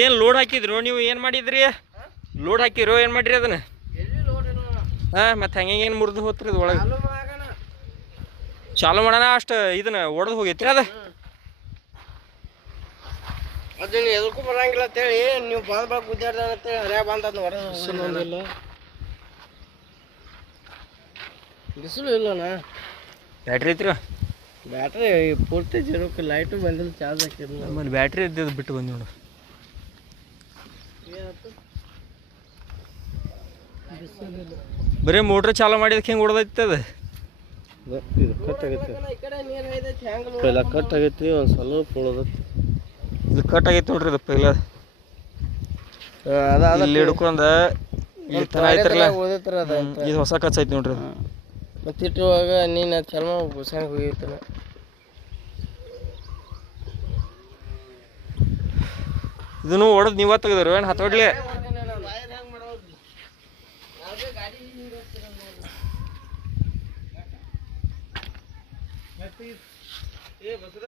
ಏನು ಲೋಡ್ ಹಾಕಿದ್ರು ನೀವು? ಏನು ಮಾಡಿದ್ರಿ? ಲೋಡ್ ಹಾಕಿರೋ ಏನು ಮಾಡಿರಿ ಅದನ್ನ? ಹಾಂ, ಮತ್ತೆ ಹಂಗೆ ಏನು ಮುರಿದು ಹೋತ್ರಿ ಅದು ಒಳಗೆ? ಚಾಲು ಮಾಡೋಣ ಅಷ್ಟು ಇದನ್ನ ಒಡೆದು ಹೋಗೈತ್ರಿ ಅದು? ಅದನ್ನ ಎದಕ್ಕೂ ಬರಂಗಿಲ್ಲ ಅಂತೇಳಿ ನೀವು ಬಂದ್ ಗುದ್ದಾಡ್ದ ಅಂತೇಳಿ ಹರ್ಯಾಗ ಬಂದ ಅದನ್ನ ಹೊಡೆದ. ಬಿಸಿಲು ಇಲ್ಲಣ್ಣ. ಬ್ಯಾಟ್ರಿ ಐತ್ರಿ? ಬ್ಯಾಟ್ರಿ ಪೂರ್ತಿ ಜೀರೋಕ್ಕೆ ಲೈಟು ಬಂದಿಲ್ಲ, ಚಾರ್ಜ್ ಹಾಕಿದ್ರು. ನಮ್ಮಲ್ಲಿ ಬ್ಯಾಟ್ರಿ ಇದ್ದಿದ್ದು ಬಿಟ್ಟು ಬಂದು ನೋಡು. ಬರೀ ಮೋಟ್ರ್ ಚಾಲು ಮಾಡಿದಕ್ಕೆ ಹೆಂಗೆ ಹೊಡೆದೈತೆ ಅದು? ಇದು ಕಟ್ ಆಗೈತಿ, ಪೈಲ ಕಟ್ ಆಗೈತಿ, ಒಂದು ಸ್ವಲ್ಪ ಉಳ್ದೈತಿ. ಇದು ಕಟ್ ಆಗೈತೆ ನೋಡ್ರಿ, ಇದು ಪೈಲ ಇಲ್ಲಿ ಹಿಡ್ಕೊಂಡ ಇಲ್ಲಿ ಥರ ಐತ್ರಲ್ಲ, ಇದು ಹೊಸ ಕಚ್ ಐತಿ ನೋಡ್ರಿ. ಮತ್ತೆ ಇಟ್ಟುವಾಗ ನೀನು ಚರ್ಮ ಸಣ್ಣ ಹೋಗಿರ್ತಾನೆ. ಇದನ್ನು ಹೊಡೆದು ನೀವ ತೆಗೆದ್ರು ಏನು ಹತ್ತೊಡ್ಲಿ?